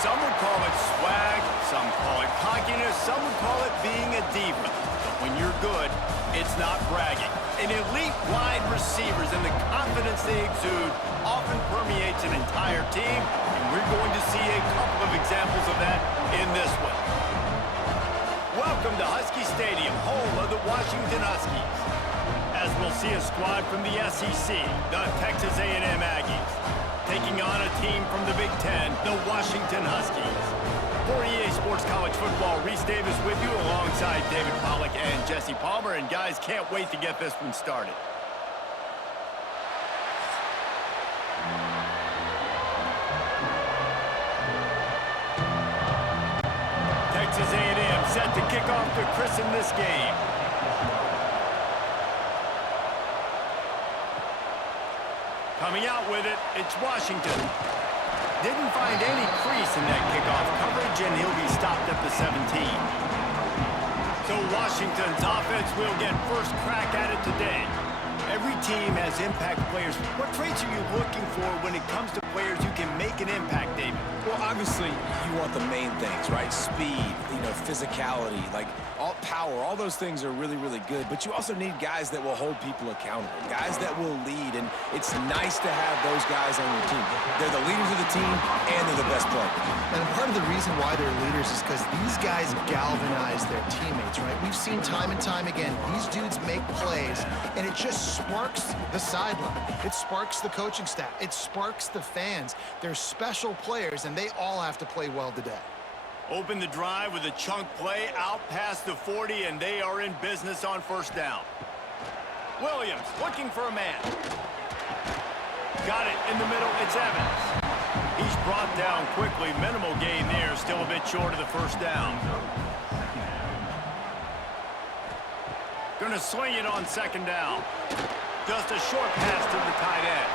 Some would call it swag, some call it cockiness, some would call it being a diva. But when you're good, it's not bragging. An elite wide receivers and the confidence they exude often permeates an entire team, and we're going to see a couple of examples of that in this one. Welcome to Husky Stadium, home of the Washington Huskies. As we'll see a squad from the SEC, the Texas A&M Aggies, taking on a team from the Big Ten, the Washington Huskies. For EA Sports College Football, Reese Davis with you alongside David Pollack and Jesse Palmer. And guys, can't wait to get this one started. Texas A&M set to kick off to christen this game. Coming out with it, it's Washington. Didn't find any crease in that kickoff coverage, and he'll be stopped at the 17. So Washington's offense will get first crack at it today. Every team has impact players. What traits are you looking for when it comes to players who can make an impact, David? Well, obviously, you want the main things, right? Speed, physicality, like all power, all those things are really, really good. But you also need guys that will hold people accountable, guys that will lead. And it's nice to have those guys on your team. They're the leaders of the team, and they're the best players. And part of the reason why they're leaders is because these guys galvanize their teammates, right? We've seen time and time again, these dudes make plays, and it just sparks the sideline. It sparks the coaching staff. It sparks the fans. They're special players, and they all have to play well today. Open the drive with a chunk play out past the 40, and they are in business on first down. Williams looking for a man. Got it in the middle. It's Evans. He's brought down quickly. Minimal gain there. Still a bit short of the first down. Going to swing it on second down. Just a short pass to the tight end.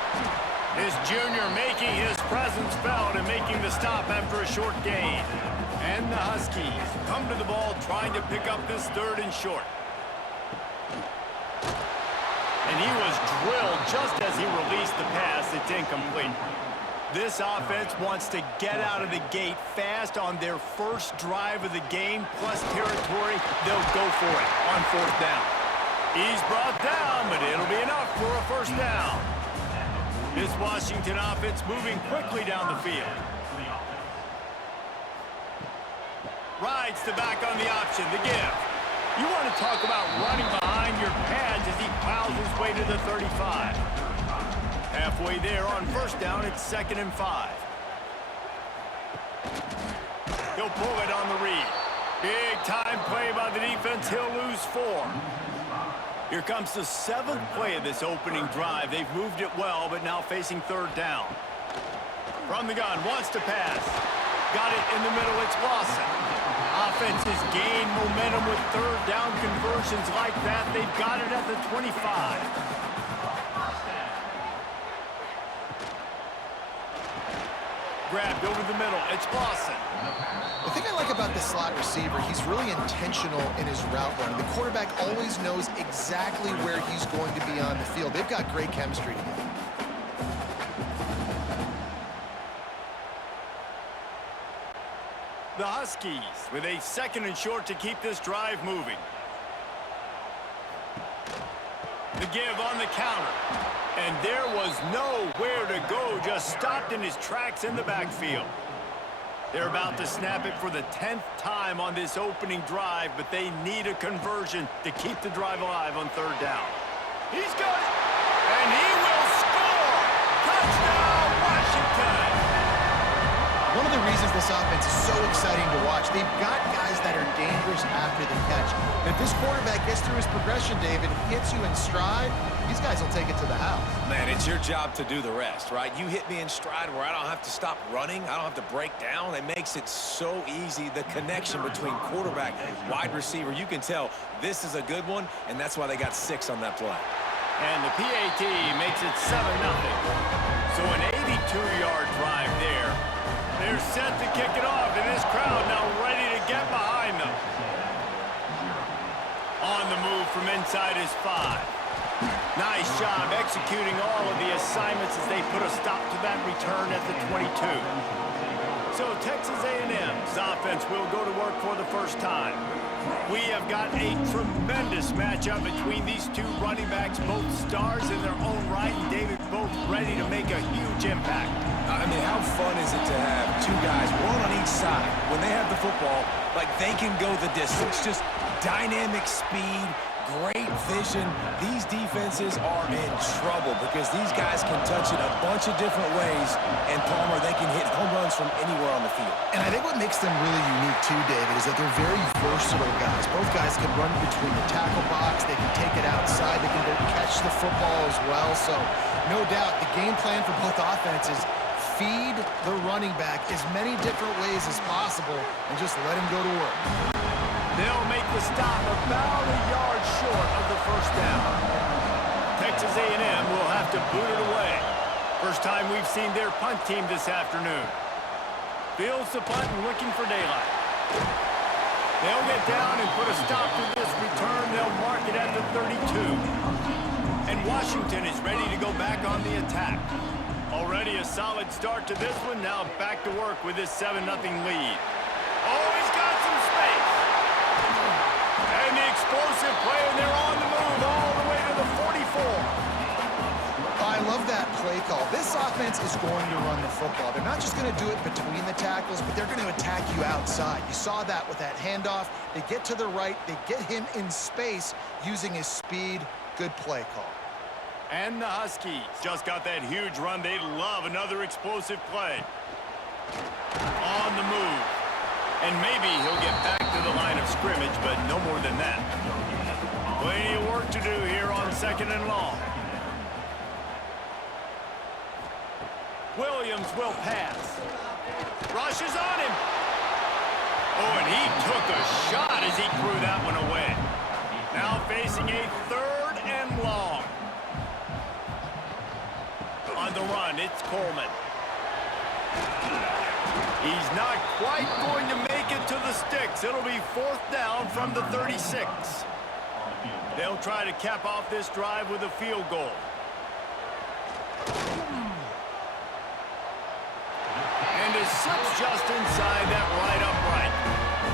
This junior making his presence felt and making the stop after a short gain. And the Huskies come to the ball trying to pick up this third and short. And he was drilled just as he released the pass. It's incomplete. This offense wants to get out of the gate fast on their first drive of the game, plus territory. They'll go for it on fourth down. He's brought down, but it'll be enough for a first down. This Washington offense moving quickly down the field. Rides the back on the option, the give. You want to talk about running behind your pads as he plows his way to the 35. Halfway there on first down, it's 2nd and 5. He'll pull it on the read. Big time play by the defense. He'll lose 4. Here comes the 7th play of this opening drive. They've moved it well, but now facing third down. From the gun, wants to pass. Got it in the middle, it's Lawson. Offenses gain momentum with third down conversions like that. They've got it at the 25. Grabbed over the middle, it's Lawson. The thing I like about the slot receiver, he's really intentional in his route running. The quarterback always knows exactly where he's going to be on the field. They've got great chemistry together. The Huskies with a 2nd and short to keep this drive moving. The give on the counter. And there was nowhere to go, just stopped in his tracks in the backfield. They're about to snap it for the 10th time on this opening drive, but they need a conversion to keep the drive alive on third down. He's got it, and he will score! Touchdown, Washington! One of the reasons this offense is so exciting to watch, they've got guys that are dangerous after the catch. And if this quarterback gets through his progression, David, hits you in stride, these guys will take it to the house. Man, it's your job to do the rest, right? You hit me in stride where I don't have to stop running. I don't have to break down. It makes it so easy. The connection between quarterback and wide receiver, you can tell this is a good one, and that's why they got 6 on that play. And the PAT makes it 7-0. So an 82-yard drive there. They're set to kick it off, and this crowd now ready to get behind them. On the move from inside his 5. Nice job executing all of the assignments as they put a stop to that return at the 22. So Texas A&M's offense will go to work for the first time. We have got a tremendous matchup between these two running backs, both stars in their own right, and David, both ready to make a huge impact. I mean, how fun is it to have two guys, one on each side, when they have the football, like they can go the distance. Just dynamic speed, great vision. These defenses are in trouble because these guys can touch it a bunch of different ways, and Palmer, they can hit home runs from anywhere on the field. And I think what makes them really unique too, David, is that they're very versatile guys. Both guys can run between the tackle box, they can take it outside, they can catch the football as well. So no doubt the game plan for both offenses, feed the running back as many different ways as possible and just let him go to work. They'll make the stop about a yard short of the first down. Texas A&M will have to boot it away. First time we've seen their punt team this afternoon. Fields the punt and looking for daylight. They'll get down and put a stop to this return. They'll mark it at the 32. And Washington is ready to go back on the attack. Already a solid start to this one. Now back to work with this 7-0 lead. Oh, he's got some space. And the explosive play, and they're on the move all the way to the 44. I love that play call. This offense is going to run the football. They're not just going to do it between the tackles, but they're going to attack you outside. You saw that with that handoff. They get to the right. They get him in space using his speed. Good play call. And the Huskies just got that huge run. They love another explosive play. On the move. And maybe he'll get back to the line of scrimmage, but no more than that. Plenty of work to do here on 2nd and long. Williams will pass. Rush is on him. Oh, and he took a shot as he threw that one away. Now facing a 3rd and long. On the run, it's Coleman. He's not quite going to make it to the sticks. It'll be 4th down from the 36. They'll try to cap off this drive with a field goal. And it slips just inside that right upright.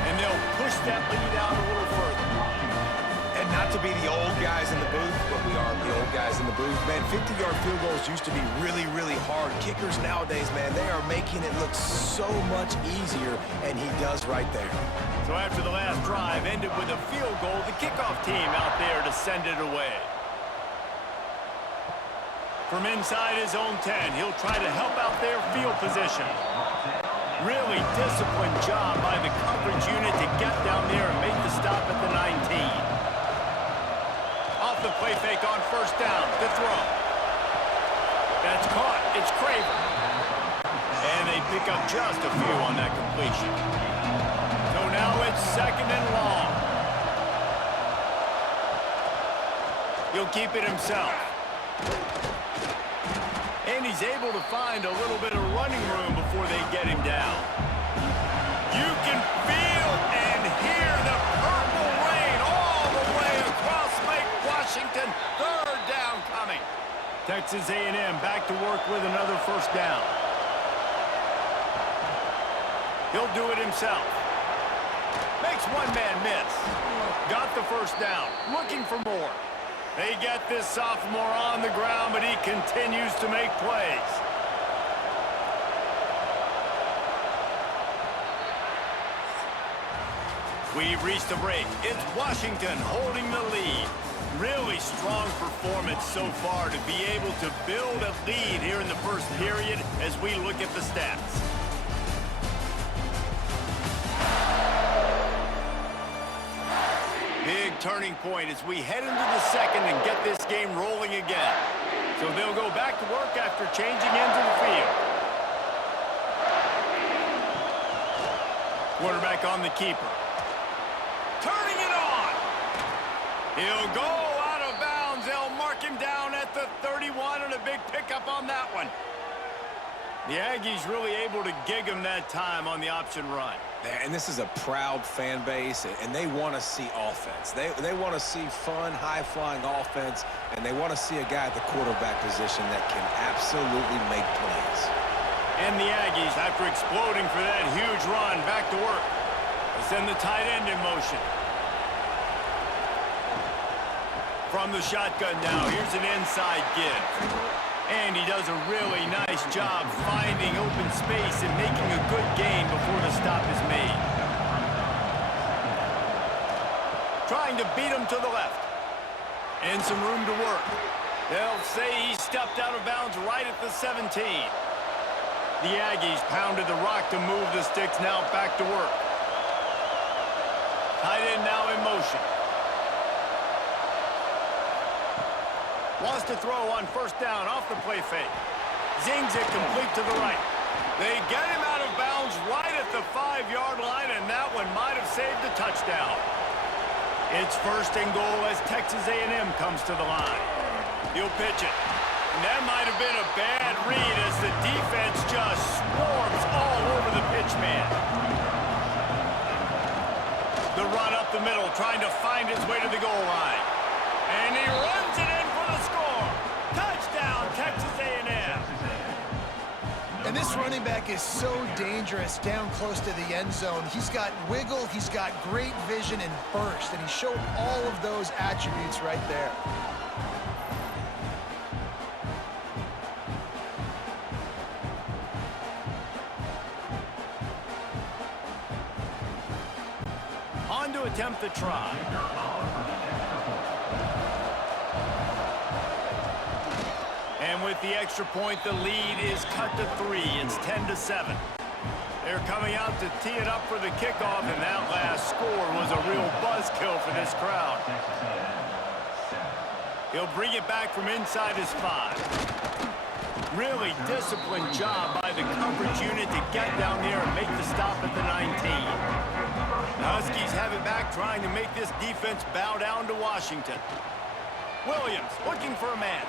And they'll push that lead out a little further. And not to be the old guys in the booth, but we are the old guys in the booth, man. 50-yard field goals used to be really, really hard. Kickers nowadays, man, they are making it look so much easier, and he does right there. So after the last drive ended with a field goal, the kickoff team out there to send it away. From inside his own 10, he'll try to help out their field position. Really disciplined job by the coverage unit to get down there and make the stop at the 19. Off the play fake on 1st down, the throw. That's caught. It's Craver. And they pick up just a few on that completion. So now it's 2nd and long. He'll keep it himself. And he's able to find a little bit of running room before they get him down. You can feel and hear the purple rain all the way across Lake Washington. 3rd down coming. Texas A&M back to work with another 1st down. He'll do it himself. Makes one man miss. Got the 1st down. Looking for more. They get this sophomore on the ground, but he continues to make plays. We've reached the break. It's Washington holding the lead. Really strong performance so far to be able to build a lead here in the 1st period as we look at the stats. Big turning point as we head into the 2nd and get this game rolling again. So they'll go back to work after changing into the field. Quarterback on the keeper. Turning it on. He'll go out of bounds. They'll mark him down at the 31 and a big pickup on that one. The Aggies really able to gig him that time on the option run. And this is a proud fan base, and they want to see offense. They want to see fun, high-flying offense, and they want to see a guy at the quarterback position that can absolutely make plays. And the Aggies, after exploding for that huge run, back to work. They send the tight end in motion. From the shotgun now, here's an inside give. And he does a really nice job finding open space and making a good gain before the stop is made. Trying to beat him to the left. And some room to work. They'll say he stepped out of bounds right at the 17. The Aggies pounded the rock to move the sticks, now back to work. Tight end now in motion. Wants to throw on first down off the play fake. Zings it complete to the right. They get him out of bounds right at the 5-yard line, and that one might have saved a touchdown. It's first and goal as Texas A&M comes to the line. He'll pitch it. And that might have been a bad read as the defense just swarms all over the pitch man. The run up the middle, trying to find his way to the goal line. And he runs it in for the score. Touchdown, Texas A&M. And this running back is so dangerous down close to the end zone. He's got wiggle, he's got great vision and burst, and he showed all of those attributes right there. On to attempt the try. And with the extra point, the lead is cut to 3. It's 10-7. They're coming out to tee it up for the kickoff, and that last score was a real buzzkill for this crowd. He'll bring it back from inside his 5. Really disciplined job by the coverage unit to get down there and make the stop at the 19. The Huskies have it back, trying to make this defense bow down to Washington. Williams looking for a man.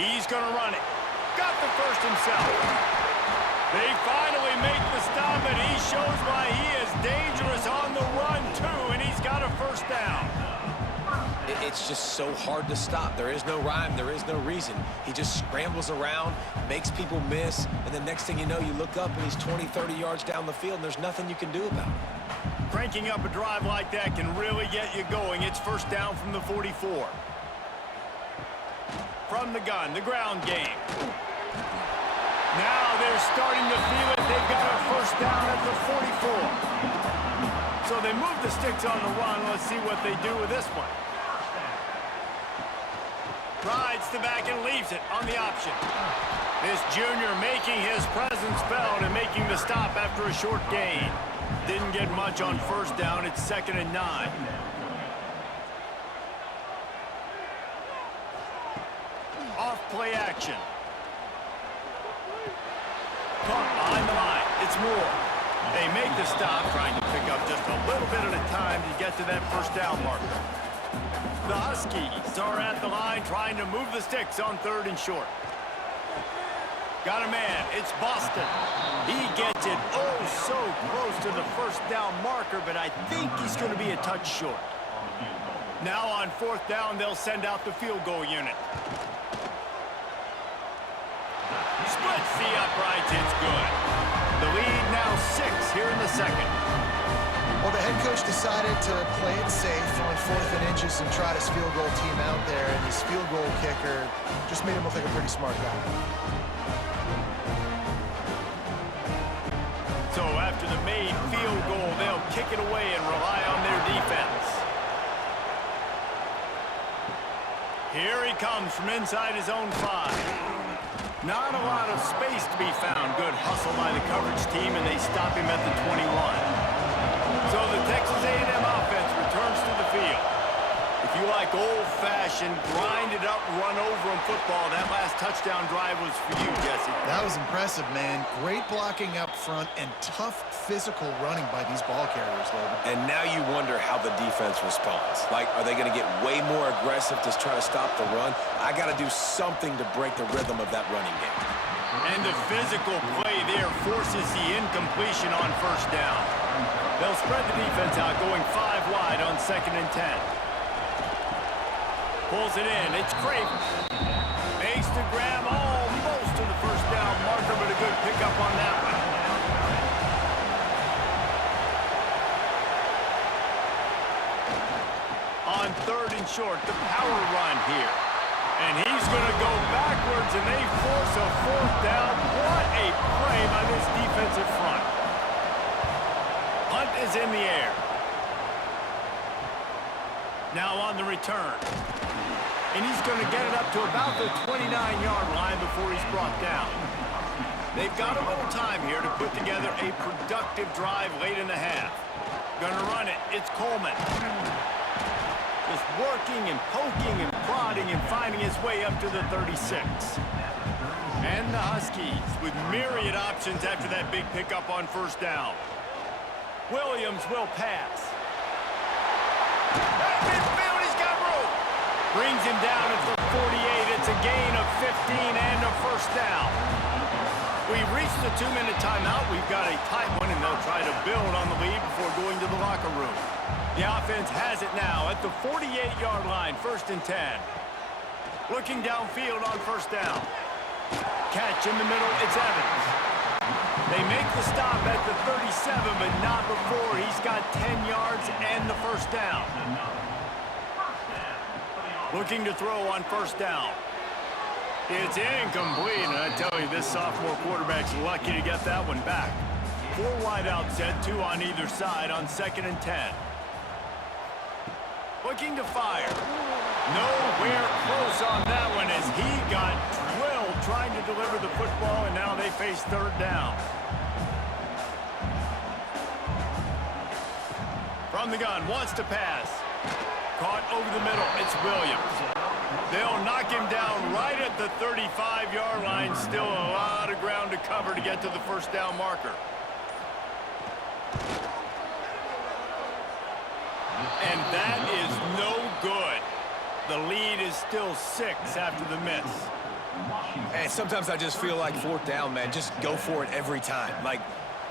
He's going to run it. Got the first himself. They finally make the stop, and he shows why he is dangerous on the run, too, and he's got a first down. It's just so hard to stop. There is no rhyme. There is no reason. He just scrambles around, makes people miss, and the next thing you know, you look up and he's 20, 30 yards down the field, and there's nothing you can do about it. Cranking up a drive like that can really get you going. It's first down from the 44. From the gun, the ground game. Now they're starting to feel it. They've got a first down at the 44. So they move the sticks on the run. Let's see what they do with this one. Rides the back and leaves it on the option. This junior making his presence felt and making the stop after a short gain. Didn't get much on first down. It's 2nd and 9. Off play action. Caught behind the line. It's Moore. They make the stop, trying to pick up just a little bit at a time to get to that first down marker. The Huskies are at the line trying to move the sticks on 3rd and short. Got a man. It's Boston. He gets it so close to the first down marker, but I think he's going to be a touch short. Now on 4th down, they'll send out the field goal unit. Splits the uprights. It's good. The lead now 6 here in the 2nd. Well, the head coach decided to play it safe on 4th and inches and try his field goal team out there, and his field goal kicker just made him look like a pretty smart guy. So after the made field goal, they'll kick it away and rely on their defense. Here he comes from inside his own 5. Not a lot of space to be found. Good hustle by the coverage team, and they stop him at the 21. So the Texas A&M offense returns to the field. If you like old-fashioned, grind-it-up, run-over-'em football, that last touchdown drive was for you, Jesse. That was impressive, man. Great blocking up front and tough physical running by these ball carriers, Logan. And now you wonder how the defense responds. Like, are they going to get way more aggressive to try to stop the run? I got to do something to break the rhythm of that running game. And the physical play there forces the incompletion on first down. They'll spread the defense out, going 5 wide on 2nd and 10. Pulls it in. It's Craven. Makes the grab almost to the first down marker, up on that one. On 3rd and short, the power run here. And he's going to go backwards, and they force a 4th down. What a play by this defensive front. Hunt is in the air. Now on the return. And he's going to get it up to about the 29-yard line before he's brought down. They've got a little time here to put together a productive drive late in the half. Going to run it. It's Coleman. Just working and poking and prodding and finding his way up to the 36. And the Huskies with myriad options after that big pickup on 1st down. Williams will pass. At midfield, he's got room. Brings him down at the 48. It's a gain of 15 and a 1st down. We've reached the 2-minute timeout. We've got a tight one, and they'll try to build on the lead before going to the locker room. The offense has it now at the 48-yard line, 1st and 10. Looking downfield on 1st down. Catch in the middle, it's Evans. They make the stop at the 37, but not before he's got 10 yards and the 1st down. Looking to throw on 1st down. It's incomplete, and I tell you, this sophomore quarterback's lucky to get that one back. 4 wide out set, 2 on either side on 2nd and 10. Looking to fire. Nowhere close on that one as he got drilled trying to deliver the football, and now they face 3rd down. From the gun, wants to pass. Caught over the middle, it's Williams. They'll knock him down right at the 35-yard line. Still a lot of ground to cover to get to the 1st down marker. And that is no good. The lead is still 6 after the miss. And sometimes I just feel like 4th down, man, just go for it every time. Like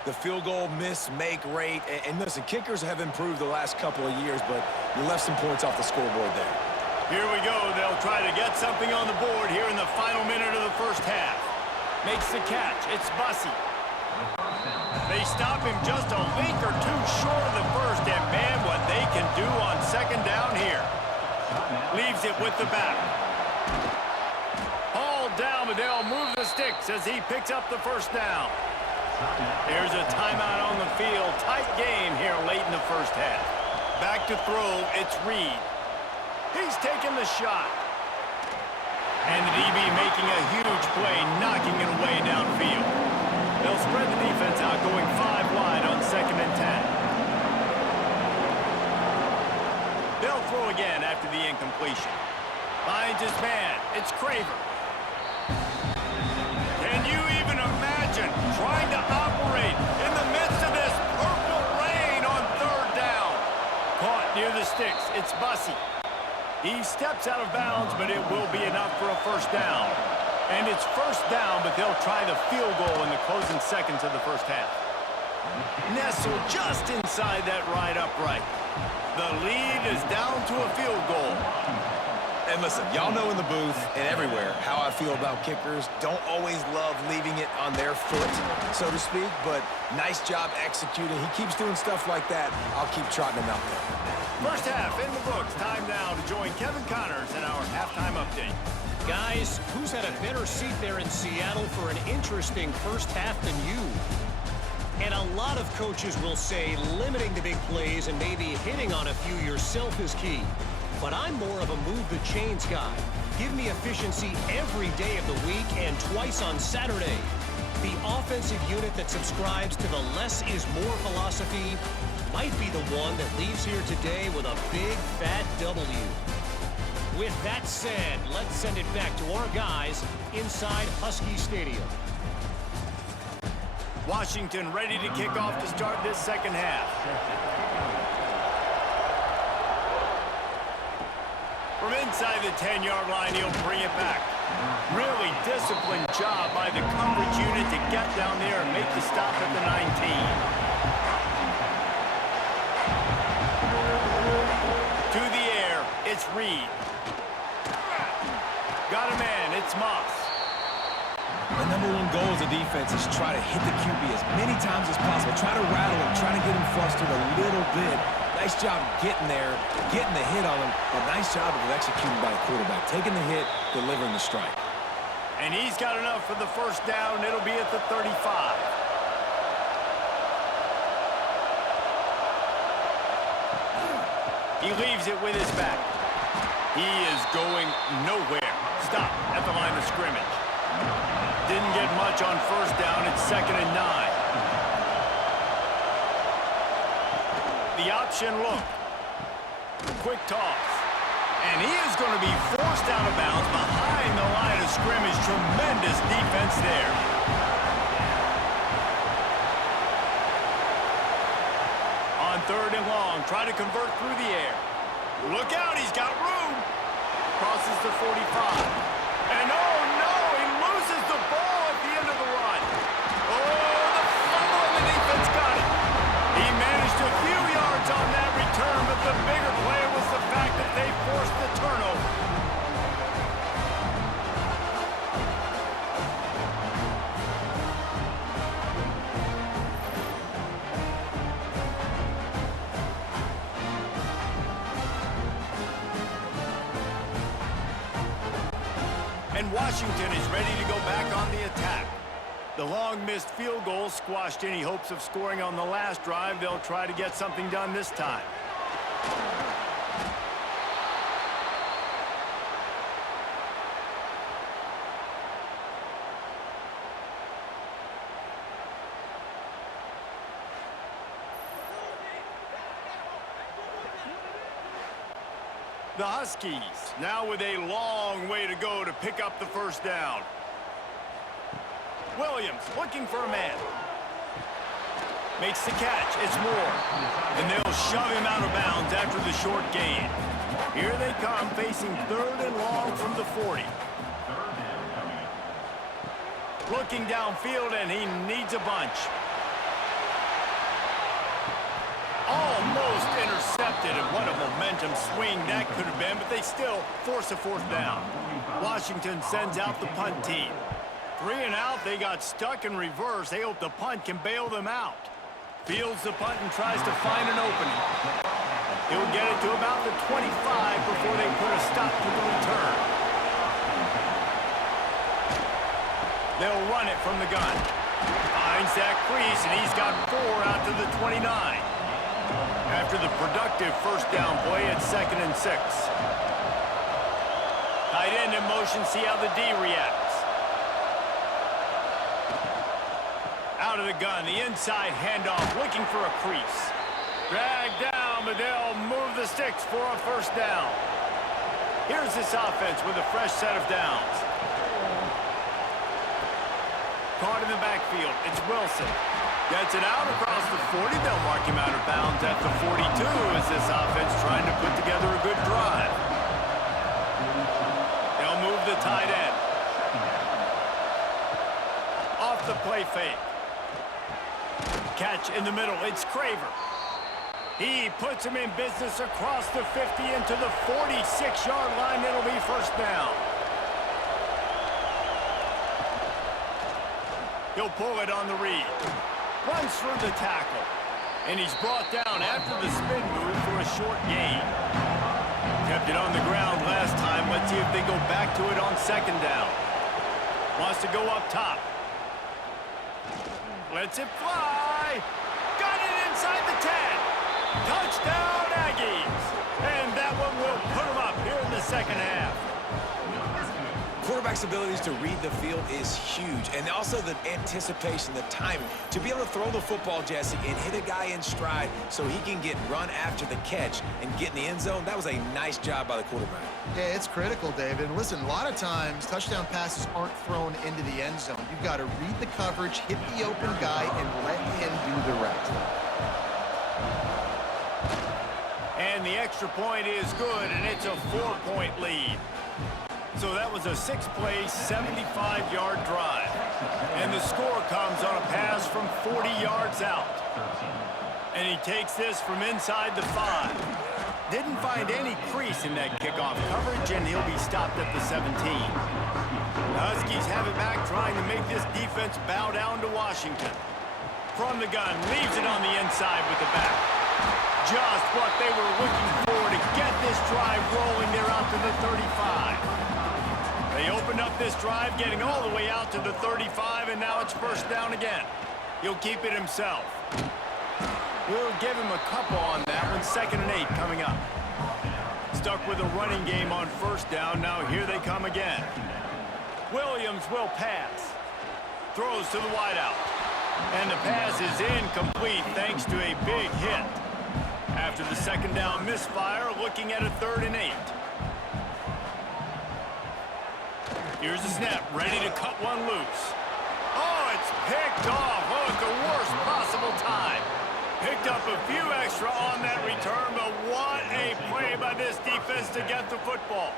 the field goal miss-make rate. And listen, kickers have improved the last couple of years, but you left some points off the scoreboard there. Here we go. They'll try to get something on the board here in the final minute of the 1st half. Makes the catch. It's Bussey. They stop him just a link or 2 short of the 1st, and man, what they can do on 2nd down here. Leaves it with the back. Hauled down, but they'll move the sticks as he picks up the 1st down. There's a timeout on the field. Tight game here late in the 1st half. Back to throw, it's Reed. He's taking the shot. And the DB making a huge play, knocking it away downfield. They'll spread the defense out, going 5 wide on 2nd and 10. They'll throw again after the incompletion. Finds his man. It's Craver. Can you even imagine trying to operate in the midst of this purple rain on 3rd down? Caught near the sticks. It's Bussey. He steps out of bounds, but it will be enough for a 1st down. And it's 1st down, but they'll try the field goal in the closing seconds of the 1st half. Nestled just inside that right upright. The lead is down to a field goal. And listen, y'all know in the booth and everywhere how I feel about kickers. Don't always love leaving it on their foot, so to speak, but nice job executing. He keeps doing stuff like that. I'll keep trotting him out there. 1st half in the books. Time now to join Kevin Connors in our halftime update. Guys, who's had a better seat there in Seattle for an interesting 1st half than you? And a lot of coaches will say limiting the big plays and maybe hitting on a few yourself is key. But I'm more of a move the chains guy. Give me efficiency every day of the week and twice on Saturday. The offensive unit that subscribes to the less is more philosophy might be the one that leaves here today with a big fat W. With that said, let's send it back to our guys inside Husky Stadium. Washington ready to kick off to start this 2nd half. From inside the 10-yard line, he'll bring it back. Really disciplined job by the coverage unit to get down there and make the stop at the 19. To the air, it's Reed. Got a man, it's Moss. The #1 goal as a defense is try to hit the QB as many times as possible. Try to rattle him, try to get him flustered a little bit. Nice job getting there, getting the hit on him, but nice job of executing by the quarterback. Taking the hit, delivering the strike. And he's got enough for the first down. It'll be at the 35. He leaves it with his back. He is going nowhere. Stop at the line of scrimmage. Didn't get much on first down. It's 2nd and 9. The option look. Quick toss. And he is going to be forced out of bounds behind the line of scrimmage. Tremendous defense there. On 3rd and long, try to convert through the air. Look out, he's got room. Crosses the 45. And oh no, he loses the ball at the end of the run. Oh, the fumble and the defense got it. He managed a few yards on that return, but the bigger play was the fact that they forced the turnover. And Washington is ready to go back on the attack. The long missed field goal squashed any hopes of scoring on the last drive. They'll try to get something done this time. The Huskies now with a long way to go to pick up the first down. Williams looking for a man. Makes the catch. It's Moore. And they'll shove him out of bounds after the short gain. Here they come facing 3rd and long from the 40. Looking downfield, and he needs a bunch. Almost intercepted, and what a momentum swing that could have been, but they still force a 4th down. Washington sends out the punt team. 3 and out, they got stuck in reverse. They hope the punt can bail them out. Fields the punt and tries to find an opening. He'll get it to about the 25 before they put a stop to the return. They'll run it from the gun. Finds that crease, and he's got 4 out to the 29. After the productive first down play, it's 2nd and 6. Tight end in motion, see how the D reacts. Out of the gun, the inside handoff, looking for a crease. Dragged down, but they'll move the sticks for a first down. Here's this offense with a fresh set of downs. Caught in the backfield, it's Wilson. Gets it out across the 40. They'll mark him out of bounds at the 42 as this offense trying to put together a good drive. They'll move the tight end. Off the play fake. Catch in the middle. It's Craver. He puts him in business across the 50 into the 46-yard line. It'll be first down. He'll pull it on the read. Runs through the tackle. And he's brought down after the spin move for a short gain. Kept it on the ground last time. Let's see if they go back to it on 2nd down. Wants to go up top. Lets it fly. Got it inside the 10. Touchdown, Aggies. And that one will put them up here in the 2nd half. Quarterback's abilities to read the field is huge, and also the anticipation, the timing. To be able to throw the football, Jesse, and hit a guy in stride so he can get run after the catch and get in the end zone, that was a nice job by the quarterback. Yeah, it's critical, David. And listen, a lot of times, touchdown passes aren't thrown into the end zone. You've got to read the coverage, hit the open guy, and let him do the rest. And the extra point is good, and it's a 4-point lead. So that was a 6-play, 75-yard drive. And the score comes on a pass from 40 yards out. And he takes this from inside the 5. Didn't find any crease in that kickoff coverage, and he'll be stopped at the 17. The Huskies have it back, trying to make this defense bow down to Washington. From the gun, leaves it on the inside with the back. Just what they were looking for to get this drive rolling. They're out to the 35. They opened up this drive, getting all the way out to the 35, and now it's first down again. He'll keep it himself. We'll give him a couple on that one. 2nd and 8 coming up. Stuck with a running game on first down. Now here they come again. Williams will pass. Throws to the wideout. And the pass is incomplete thanks to a big hit. After the 2nd down misfire, looking at a 3rd and 8. Here's the snap, ready to cut one loose. Oh, it's picked off. Oh, at the worst possible time. Picked up a few extra on that return, but what a play by this defense to get the football.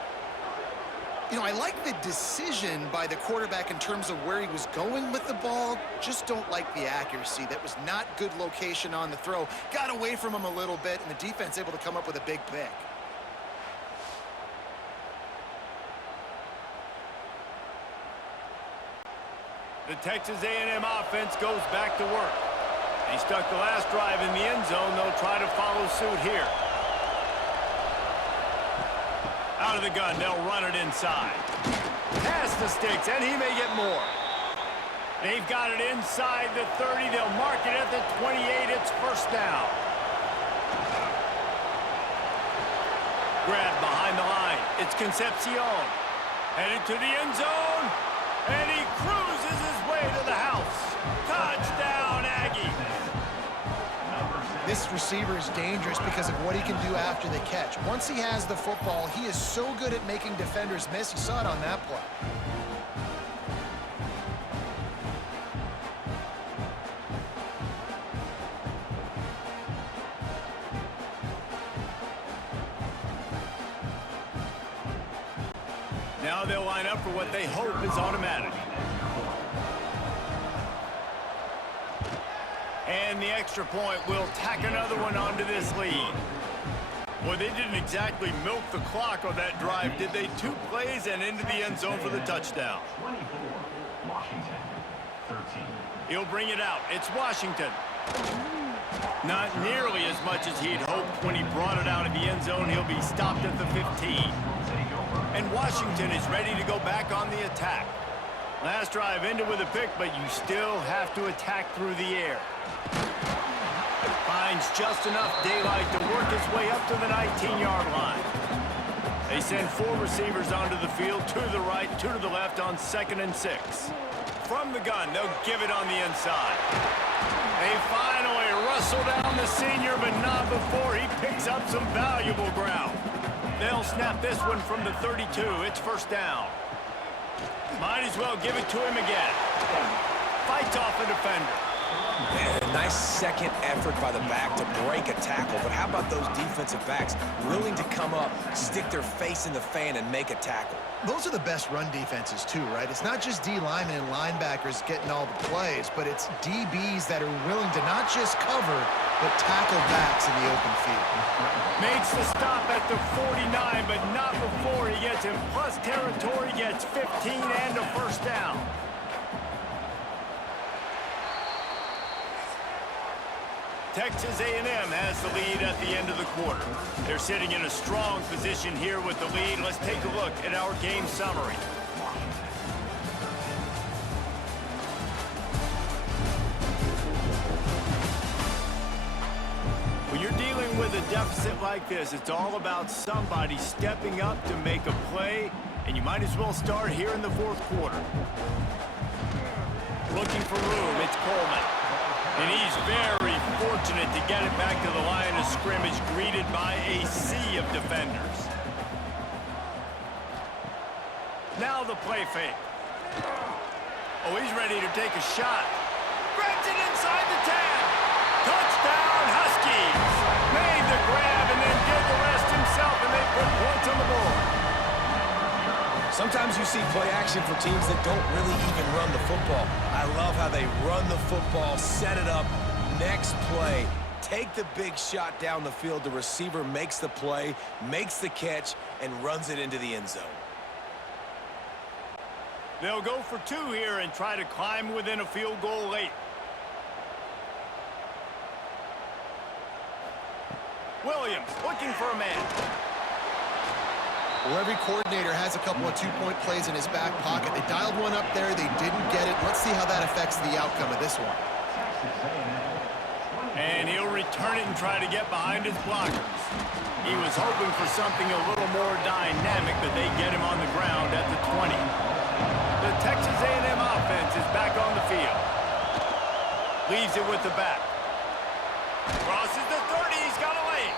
You know, I like the decision by the quarterback in terms of where he was going with the ball. Just don't like the accuracy. That was not good location on the throw. Got away from him a little bit, and the defense able to come up with a big pick. The Texas A&M offense goes back to work. They stuck the last drive in the end zone. They'll try to follow suit here. Out of the gun, they'll run it inside. Past the sticks, and he may get more. They've got it inside the 30. They'll mark it at the 28. It's first down. Grab behind the line. It's Concepcion. Headed to the end zone. And he cruises his way to the house. Touchdown, Aggies. This receiver is dangerous because of what he can do after the catch. Once he has the football, he is so good at making defenders miss. You saw it on that play. Now they'll line up for what they hope is automatic. And the extra point will tack another one onto this lead. Well, they didn't exactly milk the clock on that drive, did they? 2 plays and into the end zone for the touchdown. 24, Washington, 13. He'll bring it out. It's Washington. Not nearly as much as he'd hoped when he brought it out of the end zone. He'll be stopped at the 15. And Washington is ready to go back on the attack. Last drive ended with a pick, but you still have to attack through the air. Finds just enough daylight to work his way up to the 19-yard line. They send 4 receivers onto the field, 2 to the right, 2 to the left on 2nd and 6. From the gun, they'll give it on the inside. They finally rustle down the senior, but not before he picks up some valuable ground. They'll snap this one from the 32. It's first down. Might as well give it to him again. Fights off a defender. Man, a nice second effort by the back to break a tackle, but how about those defensive backs willing to come up, stick their face in the fan, and make a tackle? Those are the best run defenses too, right? It's not just D linemen and linebackers getting all the plays, but it's DBs that are willing to not just cover, but tackle backs in the open field. Makes the stop at the 49, but not before he gets in plus territory, gets 15 and a first down. Texas A&M has the lead at the end of the quarter. They're sitting in a strong position here with the lead. Let's take a look at our game summary. When you're dealing with a deficit like this, it's all about somebody stepping up to make a play, and you might as well start here in the 4th quarter. Looking for room, it's Coleman. And he's very fortunate to get it back to the line of scrimmage, greeted by a sea of defenders. Now the play fake. Oh, he's ready to take a shot. Grabs it inside the 10. Touchdown, Huskies. Made the grab and then did the rest himself, and they put points on the board. Sometimes you see play action for teams that don't really even run the football. I love how they run the football, set it up, next play, take the big shot down the field. The receiver makes the play, makes the catch, and runs it into the end zone. They'll go for 2 here and try to climb within a field goal late. Williams looking for a man. Well, every coordinator has a couple of 2-point plays in his back pocket. They dialed one up there. They didn't get it. Let's see how that affects the outcome of this one. And he'll return it and try to get behind his blockers. He was hoping for something a little more dynamic, but they get him on the ground at the 20. The Texas A&M offense is back on the field. Leaves it with the back. Crosses the 30. He's got a lane.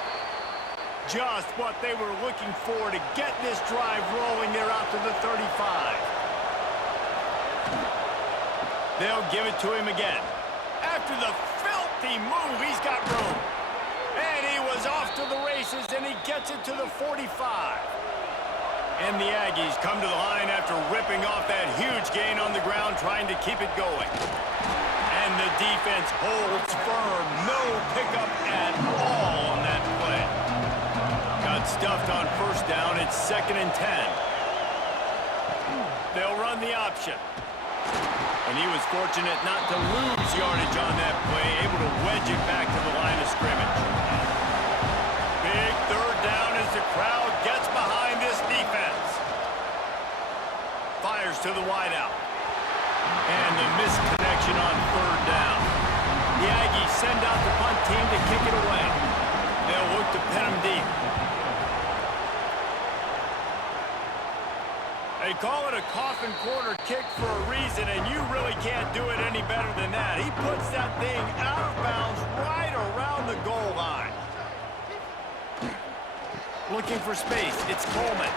Just what they were looking for to get this drive rolling. They're out to the 35. They'll give it to him again. After the filthy move, he's got room. And he was off to the races, and he gets it to the 45. And the Aggies come to the line after ripping off that huge gain on the ground, trying to keep it going. And the defense holds firm. No pickup at all on that play. Got stuffed on first down. It's 2nd and 10. They'll run the option. And he was fortunate not to lose yardage on that play, able to wedge it back to the line of scrimmage. Big 3rd down as the crowd gets behind this defense. Fires to the wideout. And the misconnection on 3rd down. The Aggies send out the punt team to kick it away. They'll look to pin him deep. They call it a coffin corner kick for a reason, and you really can't do it any better than that. He puts that thing out of bounds right around the goal line. Looking for space. It's Coleman.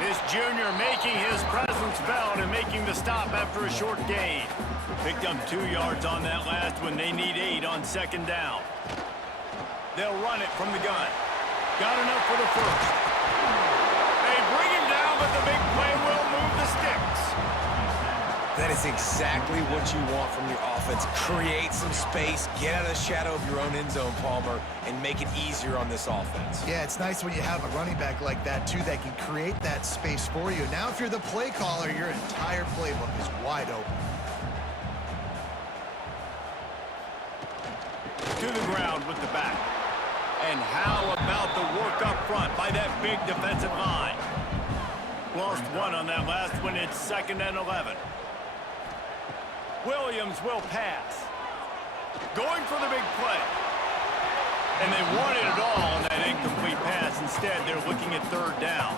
This junior making his presence felt and making the stop after a short gain. Picked up 2 yards on that last one. They need 8 on 2nd down. They'll run it from the gun. Got enough for the first. They bring him down, but the big play will move the sticks. That is exactly what you want from your offense. Create some space, get out of the shadow of your own end zone, Palmer, and make it easier on this offense. Yeah, it's nice when you have a running back like that, too, that can create that space for you. Now, if you're the play caller, your entire playbook is wide open. To the ground with the back. And how about the work up front by that big defensive line? Lost 1 on that last one. It's 2nd and 11. Williams will pass. Going for the big play. And they wanted it all on that incomplete pass. Instead, they're looking at 3rd down.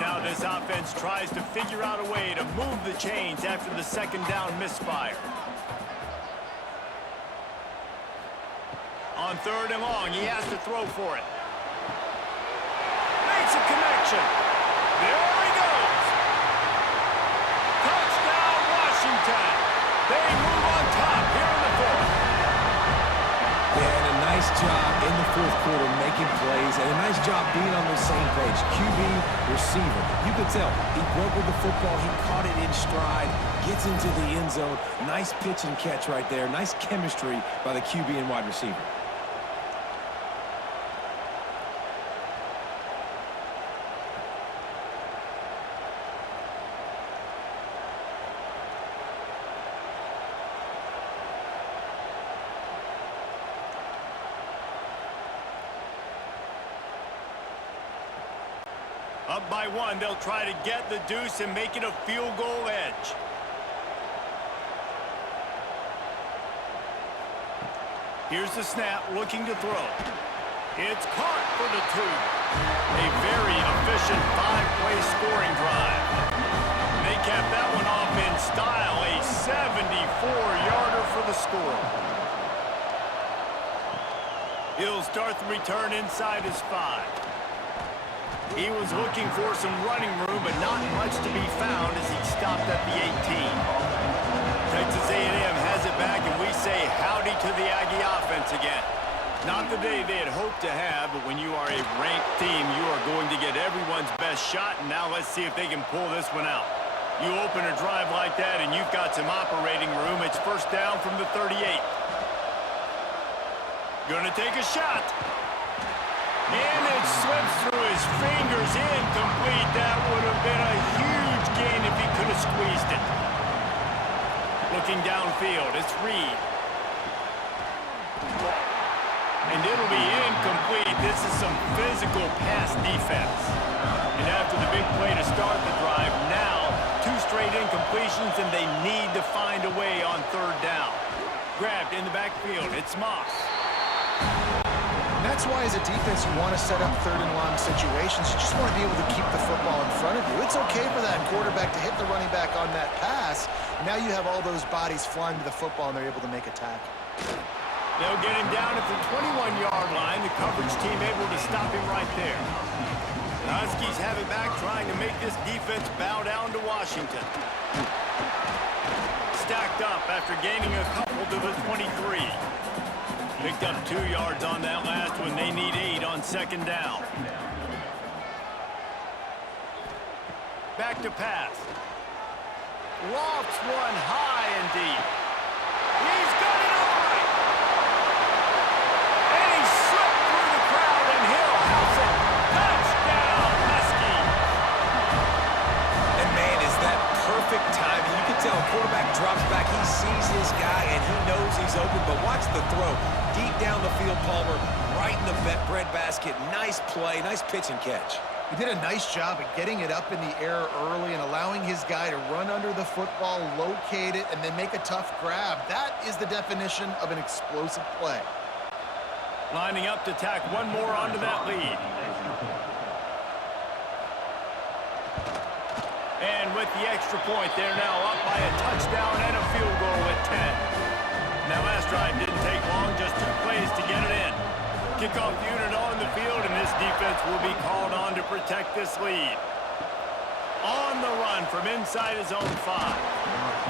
Now this offense tries to figure out a way to move the chains after the 2nd down misfire. On 3rd and long, he has to throw for it. Makes a connection. There he goes. Touchdown, Washington. They move on top here in the 4th. Yeah, and a nice job in the 4th quarter making plays, and a nice job being on the same page. QB, receiver. You could tell he broke with the football. He caught it in stride, gets into the end zone. Nice pitch and catch right there. Nice chemistry by the QB and wide receiver. Up by 1, they'll try to get the deuce and make it a field goal edge. Here's the snap, looking to throw. It's caught for the 2. A very efficient 5-play scoring drive. They cap that one off in style, a 74-yarder for the score. He'll start the return inside his 5. He was looking for some running room, but not much to be found as he stopped at the 18. Texas A&M has it back, and we say howdy to the Aggie offense again. Not the day they had hoped to have, but when you are a ranked team, you are going to get everyone's best shot, and now let's see if they can pull this one out. You open a drive like that, and you've got some operating room. It's 1st down from the 38. Gonna take a shot. And it slips through his fingers. Incomplete. That would have been a huge gain if he could have squeezed it. Looking downfield, it's Reed. And it'll be incomplete. This is some physical pass defense. And after the big play to start the drive, now 2 straight incompletions, and they need to find a way on 3rd down. Grabbed in the backfield, it's Moss. And that's why, as a defense, you want to set up 3rd and long situations. You just want to be able to keep the football in front of you. It's okay for that quarterback to hit the running back on that pass. Now you have all those bodies flying to the football, and they're able to make a tackle. They'll get him down at the 21-yard line. The coverage team able to stop him right there. The Huskies have it back, trying to make this defense bow down to Washington. Stacked up after gaining a couple to the 23. Picked up 2 yards on that last one. They need 8 on 2nd down. Back to pass. Lofts one high and deep. He's got it all right. And he slipped through the crowd, and he'll house it. Touchdown, Huskies. And man, is that perfect timing. You can tell quarterback drops back. He sees his guy, and he knows he's open. But watch the throw. Deep down the field, Palmer, right in the breadbasket. Nice play, nice pitch and catch. He did a nice job at getting it up in the air early and allowing his guy to run under the football, locate it, and then make a tough grab. That is the definition of an explosive play. Lining up to tack one more onto that lead. And with the extra point, they're now up by a touchdown and a field goal at 10. That last drive didn't take long, just 2 plays to get it in. Kickoff unit on the field, and this defense will be called on to protect this lead. On the run from inside his own 5.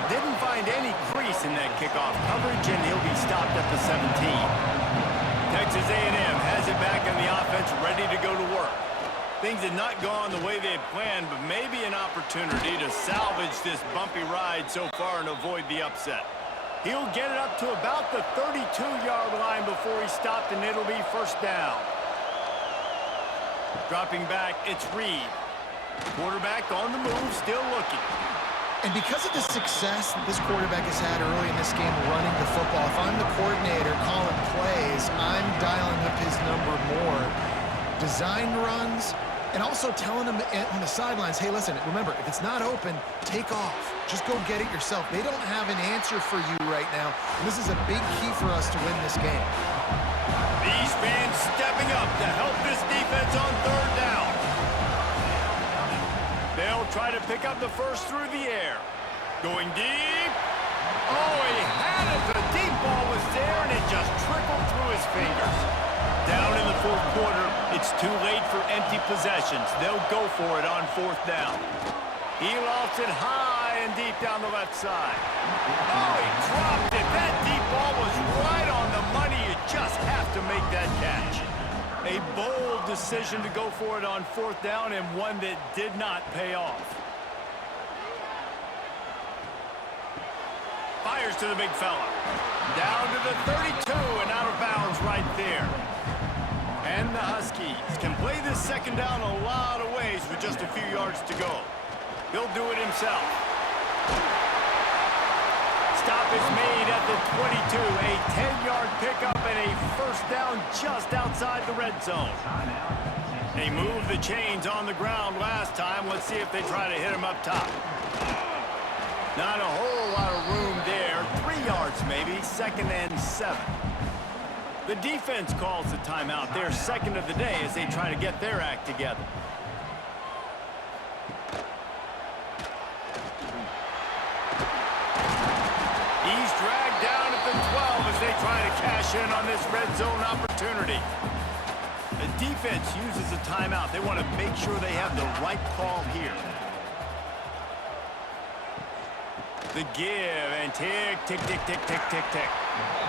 Didn't find any crease in that kickoff coverage, and he'll be stopped at the 17. Texas A&M has it back on the offense, ready to go to work. Things had not gone the way they had planned, but maybe an opportunity to salvage this bumpy ride so far and avoid the upset. He'll get it up to about the 32-yard line before he stopped, and it'll be 1st down. Dropping back, it's Reed. Quarterback on the move, still looking. And because of the success that this quarterback has had early in this game running the football, if I'm the coordinator calling plays, I'm dialing up his number more. Design runs, and also telling them on the sidelines, hey, listen, remember, if it's not open, take off. Just go get it yourself. They don't have an answer for you right now. And this is a big key for us to win this game. These fans stepping up to help this defense on 3rd down. They'll try to pick up the first through the air. Going deep. Oh, he had it. The deep ball was there, and it just trickled through his fingers. Down in the 4th quarter, it's too late for empty possessions. They'll go for it on 4th down. He lofts it high and deep down the left side. Oh, he dropped it. That deep ball was right on the money. You just have to make that catch. A bold decision to go for it on 4th down, and one that did not pay off. Fires to the big fella. Down to the 32 and out of bounds right there. And the Huskies can play this 2nd down a lot of ways with just a few yards to go. He'll do it himself. Stop is made at the 22. A 10-yard pickup and a 1st down just outside the red zone. They moved the chains on the ground last time. Let's see if they try to hit him up top. Not a whole lot of room there. 3 yards maybe, 2nd and 7. The defense calls the timeout. Their 2nd of the day as they try to get their act together. He's dragged down at the 12 as they try to cash in on this red zone opportunity. The defense uses a timeout. They want to make sure they have the right call here. The give and tick, tick, tick, tick, tick, tick, tick.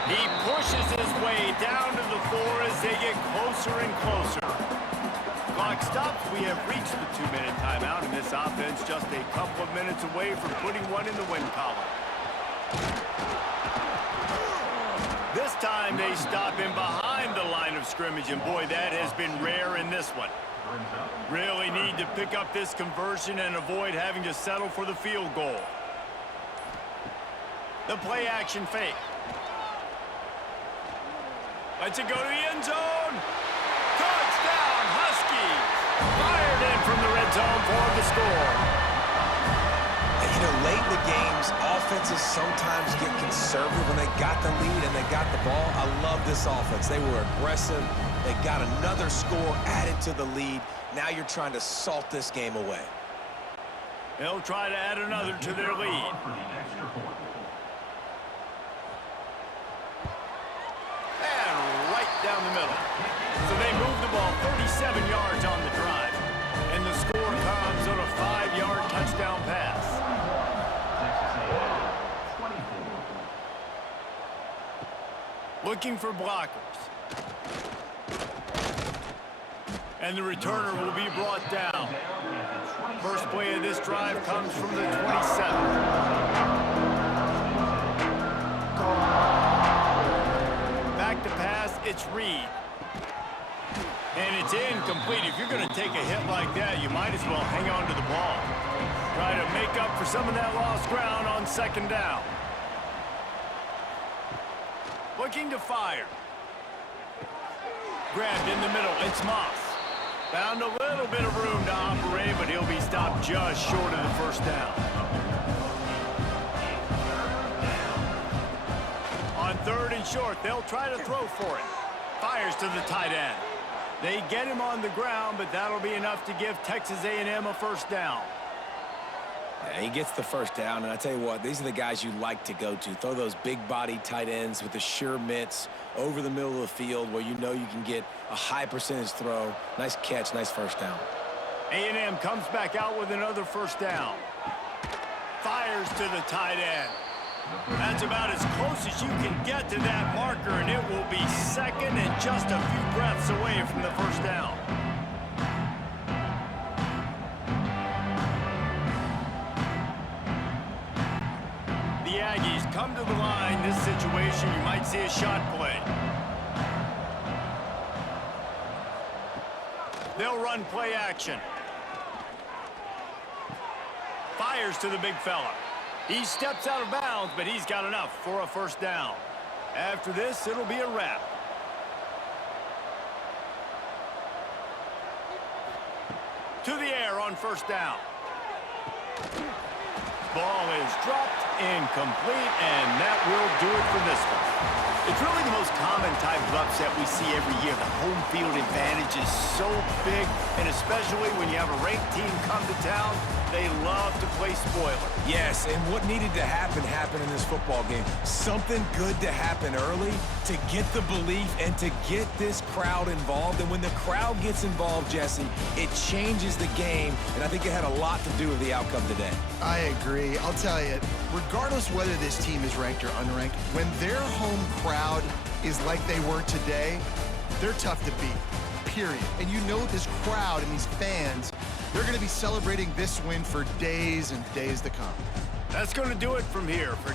He pushes his way down to the 4 as they get closer and closer. Clock stops. We have reached the 2-minute timeout, and this offense just a couple of minutes away from putting one in the win column. This time they stop him behind line of scrimmage, and boy, that has been rare in this one. Really need to pick up this conversion and avoid having to settle for the field goal. The play action fake. Lets it go to the end zone. Touchdown, Huskies. Fired in from the red zone for the score. And, you know, late in the games, offenses sometimes get conservative when they got the lead and they got the ball. I love this offense. They were aggressive. They got another score added to the lead. Now you're trying to salt this game away. They'll try to add another to their lead. And right down the middle. So they move the ball 37 yards on the drive. And the score comes on a 5-yard touchdown pass. Looking for blockers. And the returner will be brought down. First play of this drive comes from the 27. Back to pass, it's Reed. And it's incomplete. If you're going to take a hit like that, you might as well hang on to the ball. Try to make up for some of that lost ground on second down. Looking to fire. Grabbed in the middle, it's Moss. Found a little bit of room to operate, but he'll be stopped just short of the first down. On third and short, they'll try to throw for it. Fires to the tight end. They get him on the ground, but that'll be enough to give Texas A&M a first down. Yeah, he gets the first down, and I tell you what, these are the guys you like to go to. Throw those big-bodied tight ends with the sure mitts over the middle of the field where you know you can get a high percentage throw. Nice catch, nice first down. A&M comes back out with another first down. Fires to the tight end. That's about as close as you can get to that marker, and it will be second and just a few breaths away from the first down. The Aggies come to the line. This situation, you might see a shot play. They'll run play action. Fires to the big fella. He steps out of bounds, but he's got enough for a first down. After this, it'll be a wrap. To the air on first down. Ball is dropped, incomplete, and that will do it for this one. It's really the most common type of upset we see every year. The home field advantage is so big, and especially when you have a ranked team come to town, they love to play spoiler. Yes, and what needed to happen happened in this football game. Something good to happen early to get the belief and to get this crowd involved. And when the crowd gets involved, Jesse, it changes the game, and I think it had a lot to do with the outcome today. I agree. I'll tell you, regardless whether this team is ranked or unranked, when their home crowd is like they were today, they're tough to beat, period. And you know this crowd and these fans, they're going to be celebrating this win for days and days to come. That's going to do it from here. For